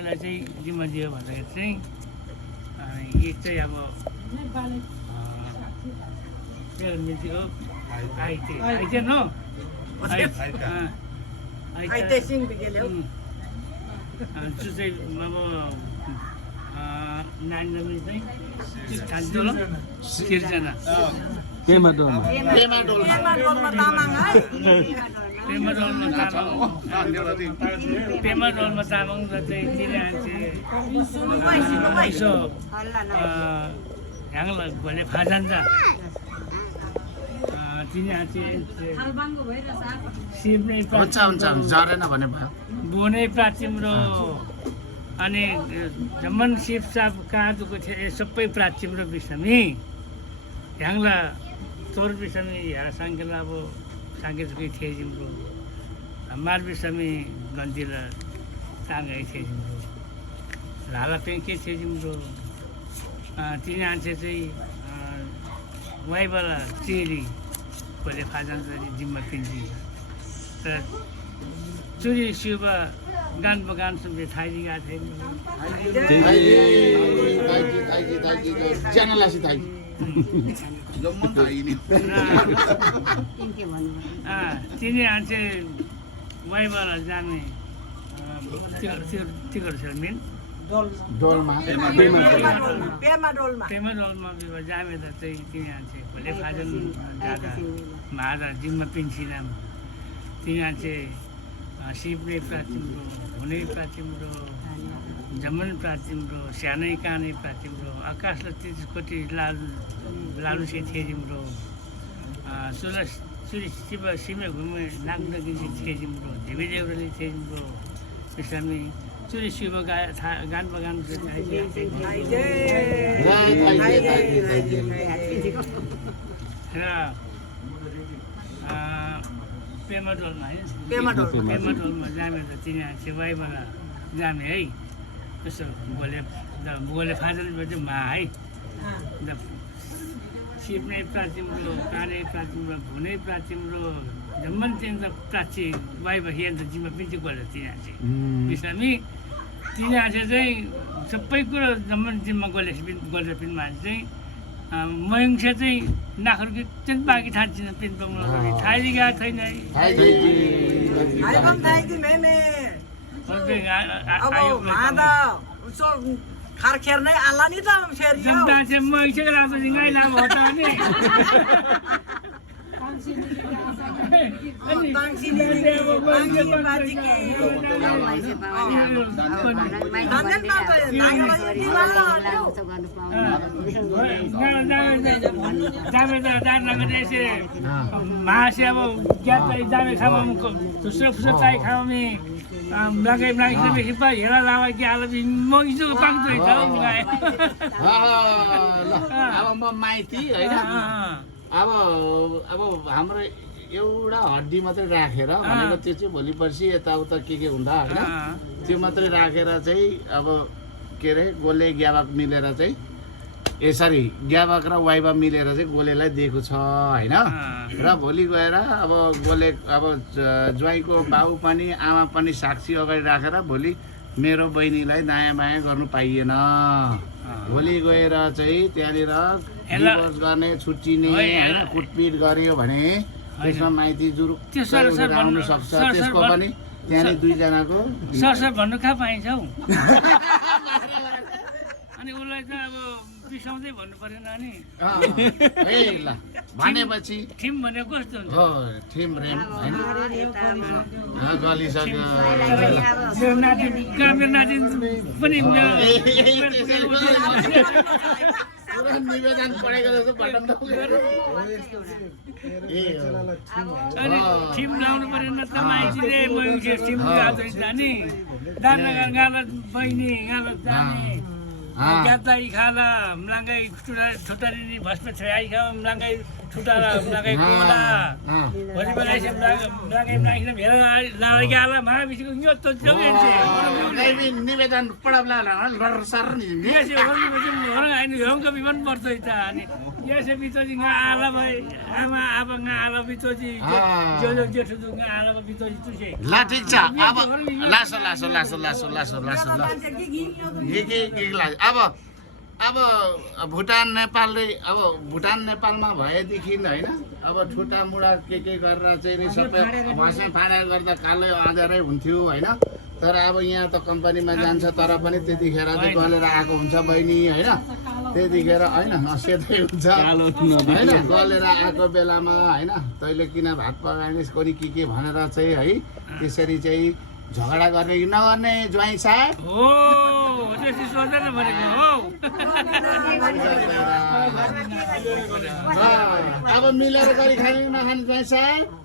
चाहिँ जिम्मा दियो भन्दाखेरि चाहिँ एक चाहिँ अब मेरो मिल्थ्यो आइते न आइते सिंह बिगेल्यो जो चाहिँ अब नानी चाहिँ खान्छ ल सिर्जना पेमा डोल्मा पेमा डोल्मा तामाङ र चाहिँ तिनीहरू चाहिँ यसो ह्याङ्ला भने फाजान्छ तिनीहरू चाहिँ झरेन भने भयो बोनै प्राचिम्रो अनि झमन सिपसाप काँदुको थियो सबै प्राचिम्रो बिसमी ह्याङ्ला चोर बिसमी ह्यारा साङ्केला अब साङ्केसुकै थिए जिम्रो मार बिसमी गन्तीला टाङ्गै थिए जिम्रो लाला पनि के थियो जिम्रो तिनी आन्छे चाहिँ वाइवाला चेली कसले फाजान जिम्मा पिन्ची र चुरी शिव गान बगान सुन्ने थाइजी गएको तिनी आन्छे वाइवाला जाने टिकट छ मेन डोल्मा पेमा डोल्मा जामे त चाहिँ तिनी आन्छे भोलि फाजन जाँदा महारा जिम्मा पिन्सिनाम तिनी आन्छे सिप्रे प्राचिम्रो हुनै प्राचिम्रो जमन प्राचिम्रो सानै कानै प्राचिम्रो आकाशलाई 30 कोटी लालुसे थिए जिम्रो सूर्य शिव सिमे घुमे नाग्नगी थिए जिम्रो झिमे देउराली थिए जिम्रो त्यसमै चुरी शिव गान बगान र पेमा डोल्मा जामे त तिनीहरू चाहिँ वाइवाला जामे है त्यसो गोले फाजलबाट मा है सिप्ने प्राचिम्रो काने प्राचिम्रो भुनै प्राचिम्रो जम्मन त्यहाँ प्राची वाइवा हेर्न त जिम्मा पिन्ची गरेर तिनीहरू चाहिँ बिस्तामी तिनीहरू चाहिँ सबै कुरो जम्मन जिम्मा गरेर पिन मान्छे चाहिँ मयङ्स चाहिँ नाखरको चाहिँ बाँकी थाहा छैन पिन पाउनु थाइजी गएको छैन खारखेर नै आला नि त फेरि जनता चाहिँ मयङ्सको राम्रो गाई लाभ हो त अनि मासे अब ग्यापलाई जाने खावा थुस्रो फुस्रो चाइ खाउने लगाइ लगाइसकेपछि पा हेरा लावा कि आला मगिसो पाउँछ अब म माइती होइन अब हाम्रो एउटा हड्डी मात्रै राखेर भनेको त्यो चाहिँ भोलि पर्सि यताउता के हुँदा होइन त्यो मात्रै राखेर चाहिँ अब के अरे गोले ग्याबाक मिलेर चाहिँ यसरी ग्याबाक र वाइबा मिलेर चाहिँ गोलेलाई दिएको छ होइन र भोलि गएर अब गोले अब ज्वाइँको बाउ पनि आमा पनि साक्षी अगाडि राखेर भोलि मेरो बहिनीलाई दायाँ बायाँ गर्नु पाइएन भोलि गएर चाहिँ त्यहाँनिर डिभोर्स गर्ने छुट्टिने होइन कुटपिट गर्यो भने त्यसमा माइती जुरुक्क आउनु सक्छ त्यसको पनि त्यहाँनिर दुईजनाको सरसर भन्नु कहाँ पाइन्छ हौ अनि उसलाई त अब बिसाउँदै भन्नु परेन नि ल भनेपछि ठिम भनेको कस्तो हुन्छ हो ठिम रेम होइन गलिसक्यो मेरो नाति पनि निवेदन पढेको जस्तो अनि ठिम लाउनु परेन त माइतीले मयुखे ठिम जाने दाना गाला बहिनी गाला जाने ग्याताई खाला म्लाङ्गाई ठुटारिनी भस्म छाइ खा म्लाङ्गाई ठुटारा नाकै कोला भरि बनाइसे नाकै नाकिन भेला लागे आला महाविष्णु यो त जगे कहीँ निवेदन पढाउला लर सर नि यसो गर्नु orang ini orang kami pun bertanya itu ani ya saya itu juga ala bay ama apa nggak ala itu sih jodoh jodoh itu nggak ala itu sih ल ठिक छ अब अब भुटान नेपालमा भएदेखि होइन अब ठुटा मुडा के गरेर चाहिँ नि सबै भसे फाडा गर्दा कालै आधारै हुन्थ्यो होइन तर अब यहाँ त कम्पनीमा जान्छ तर पनि त्यतिखेर चाहिँ गलेर आएको हुन्छ बहिनी होइन त्यतिखेर होइन सेतै हुन्छ होइन गलेर आएको बेलामा होइन तैँले किन भात पकाइnes कोनी के भनेर चाहिँ है त्यसरी चाहिँ झगडा गर्ने कि नगर्ने ज्वाइँ साहब हो त्यसै सोचेर भनेको हो अब मिलेर गरी खाने नखाने ज्वाइँ साहब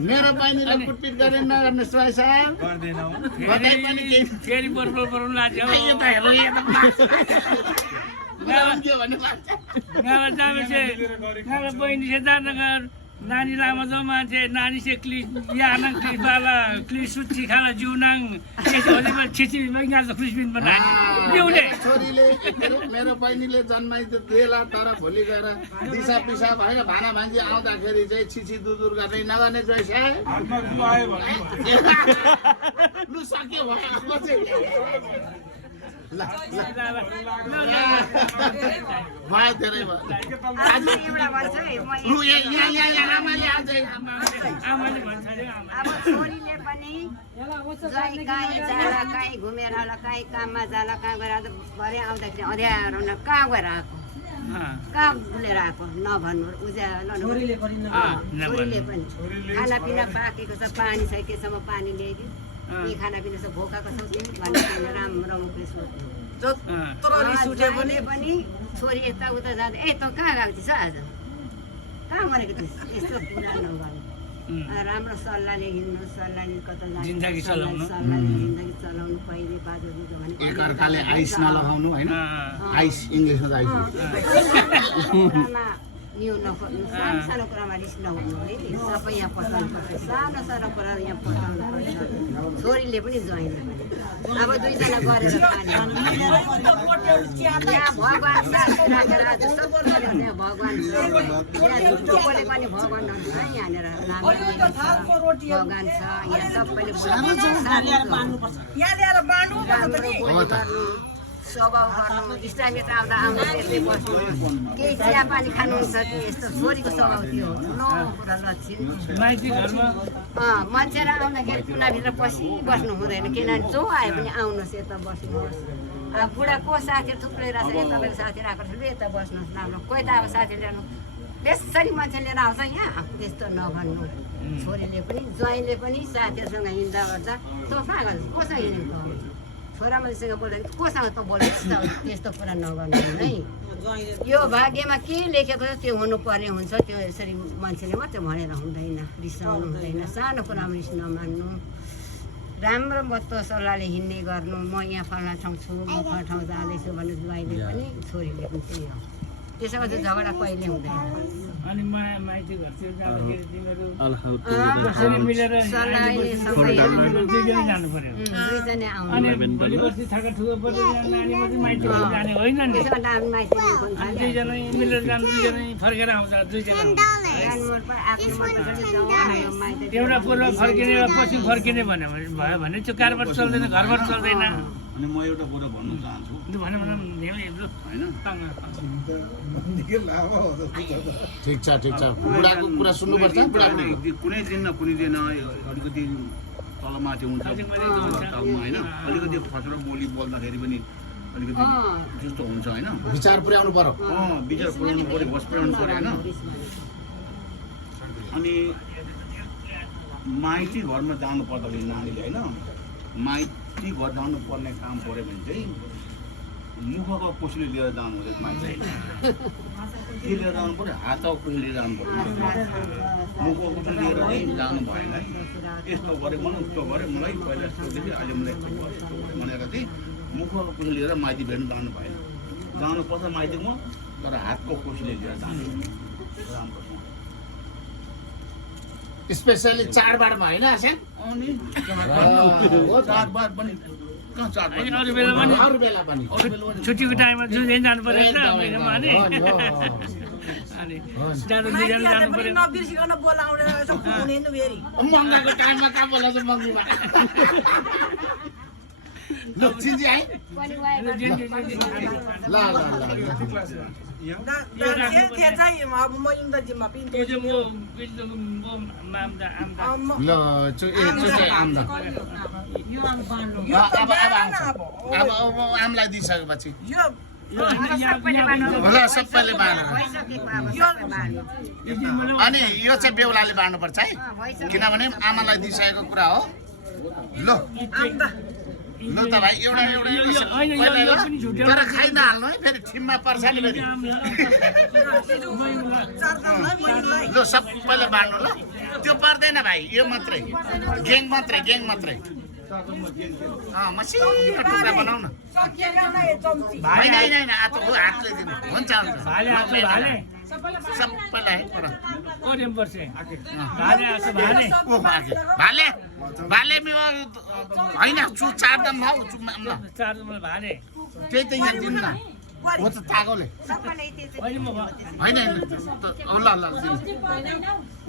मेरो बहिनीलाई कुटपिट गर्ने नगर्ने ज्वाइँ साहब कतै पनि केही फेरि बरबरबरु लाग्यो यो त हेर्नु के भन्नु गाला जामेसे गाला बहिनी से जान नानी लामा जो मान्छे नानी से क्लिस याना क्लिस वाला क्लिस सुची खाना जुनाङ यसो भने छिछि मैगा त क्रिस्पिन बनानी ल्याउने छोरीले मेरो बहिनीले जन्माइ त देला तर भोलि गएर दिशा पिसा भएर भाना भान्जी आउँदाखेरि चाहिँ छिछि दुदुर गर्ने नगर्ने जैसे हातमा लु आयो भने लु सक्यो भयो चाहिँ भयो धेरै भयो लु यहाँ आमाले आउँछ आमाले भन्छ रे आमा अब छोरीले पनि जहीँ कहीँ जाला कहीँ घुमेर होला कहीँ काममा जाला कहाँ गएर भरे आउँदाखेरि अँध्यारो न कहाँ गएर आएको कहाँ भुलेर आएको नभन्नु उज्यालो छोरीले पनि खानापिना पाकेको छ पानी छ केसम्म पानी ल्याइदियो यी खानापिना छ भोकाको छ भन्ने राम्रो छोरीले पनि छोरी यताउता जाँदा ए त कहाँ गएको थिएछ आज कहाँ गरेको थिएछ यस्तो कुरा नगर्नु राम्रो सल्लाहले हिँड्नु सल्लाहले कता जानु जिन्दगी चलाउनु जिन्दगी चलाउनु पहिले बाजु बुझ्यो भने एकअर्काले आइस नलगाउनु होइन आइस इङ्ग्लिसमा आइस यो नगर्नु सानो सानो कुरामा रिस नहुनु है सबै यहाँ पचाउनु पर्छ सानो सानो कुरा यहाँ पचाउनु पर्छ छोरीले पनि ज्वाइँले पनि अब दुईजना गरेर खाने यहाँ भगवान् साथ राखेर आज सबै यहाँ भगवान् यहाँ झुटोकोले पनि भगवान् छ यहाँनिर भगवान् छ यहाँ सबैले स्वभाव गर्नु इष्टमित्र आउँदा आउँदा त्यसले बस्नु केही चियापानी खानुहुन्छ कि यस्तो छोरीको स्वभाव त्यो ठुलो कुरा लक्षण माइती घरमा मान्छेहरू आउँदाखेरि कुनाभित्र पसिबस्नु हुँदैन किनभने जो आए पनि आउनुहोस् यता बस्नुहोस् अब बुढा को साथीहरू थुप्रै रहेछ तपाईँको साथी राखेर ठुलो यता बस्नुहोस् राम्रो कोही त अब साथी ल्याउनु त्यसरी मान्छे लिएर आउँछ यहाँ त्यस्तो नभन्नु छोरीले पनि ज्वाइँले पनि साथीहरूसँग हिँड्दा गर्दा तँ कहाँ गर्छ कोसँग हिँडेको छोरा मान्छेसँग बोल्दाखेरि कोसँग त बोल्छ त्यस्तो कुरा नगर्नु है यो भाग्यमा के लेखेको छ त्यो हुनुपर्ने हुन्छ त्यो यसरी मान्छेले मात्रै भनेर हुँदैन रिसाउनु हुँदैन सानो कुरामा रिस नमान्नु राम्रो मत्तो सल्लाहले हिँड्ने गर्नु म यहाँ फल्ना ठाउँ छु म फल्ना ठाउँ जाँदैछु भन्ने ज्वाइँले पनि छोरीले पनि त्यही हो त्यसमा चाहिँ झगडा कहिले हुँदैन अनि माइती घरतिर जाँदाखेरि तिमीहरू कसरी मिलेर सल्लाहले सबै दुईजना जानु पर्यो दुईजना आउनु अनि भोलि पर्सि थाका ठुलो पर्यो नानी मात्रै माइती घर जाने होइन नि त्यसमा त हामी माइती फोन अनि दुईजना मिलेर जानु दुईजना फर्केर आउँछ दुईजना एउटा पूर्व फर्किने एउटा पश्चिम फर्किने भयो भने त्यो कारोबार चल्दैन घरबार चल्दैन अनि म एउटा कुरा भन्न चाहन्छु भनौँ न होइन ठिक छ बुढाको कुरा सुन्नुपर्छ बुढाको कुनै दिन न कुनै दिन अलिकति तलमाथि हुन्छ तालमा होइन अलिकति फसेर बोली बोल्दाखेरि पनि अलिकति त्यस्तो हुन्छ होइन विचार पुर्याउनु पर्यो विचार पुऱ्याउनु पऱ्यो बस पुऱ्याउनु पऱ्यो होइन अनि माइती घरमा जानु पर्दाखेरि नानीले होइन माइती घर जानु पर्ने काम पऱ्यो भने चाहिँ मुखको कोसीले लिएर जानु हुँदैन माइती के लिएर जानु पऱ्यो हातको कोसी लिएर जानु पऱ्यो मुखको कोसी लिएर चाहिँ जानु भएन है यस्तो गरेँ मलाई उस्तो गरेँ मलाई पहिला यस्तो देखेँ अहिले मलाई यस्तो भयो यस्तो भनेर चाहिँ मुखको कोसी लिएर माइती भेट्नु जानु भएन जानुपर्छ माइतीमा तर हातको कोसीले लिएर जानु राम्रो छ स्पेसली चाडबाडमा होइन सेन अनि हो त। चाडबाड पनि कहाँ चाडबाड अनि अरू बेला पनि अरू बेला पनि छुट्टीको टाइममा जुन जानु पऱ्यो नि त महिनामा अनि हो नि, हो। अनि जानु बिरामी माइतीहरूले जानु पनि पऱ्यो नबिर्सिकन बोलाउने रहेछ हुने नि फेरि मङ्गाको टाइममा कहाँ बोलाउँछ मङ्गीमा ल चिन्जी है पनि वाइफहरू ल ल ल त्यो चाहिँ अब म इन्द्रजीमा पनि त्यो चाहिँ म आम्दा ल चाहिँ आम्दा अब अब आमलाई दिइसकेपछि यो ल सबैले बाँड अनि यो चाहिँ बेहुलाले बाँड्नुपर्छ है किनभने आमालाई दिइसकेको कुरा हो ल ल त भाइ एउटा तर खाइ नहाल्नु है फेरि ठिममा पर्छ नि फेरि ल सबैले बाँड्नु ल त्यो पर्दैन भाइ यो मात्रै ग्याङ मात्रै मसिनो टुक्रा बनाऊ न होइन होइन हातले दिनु हुन्छ भाले आएको भाले सबैलाई करिम पर्छ भाले आएको भाले भाले भाले होइन चार्दम न चार्जमा भाले त्यही त यहाँ दिनु न हो त तागोले सबैले त्यति अहिले म होइन ल ल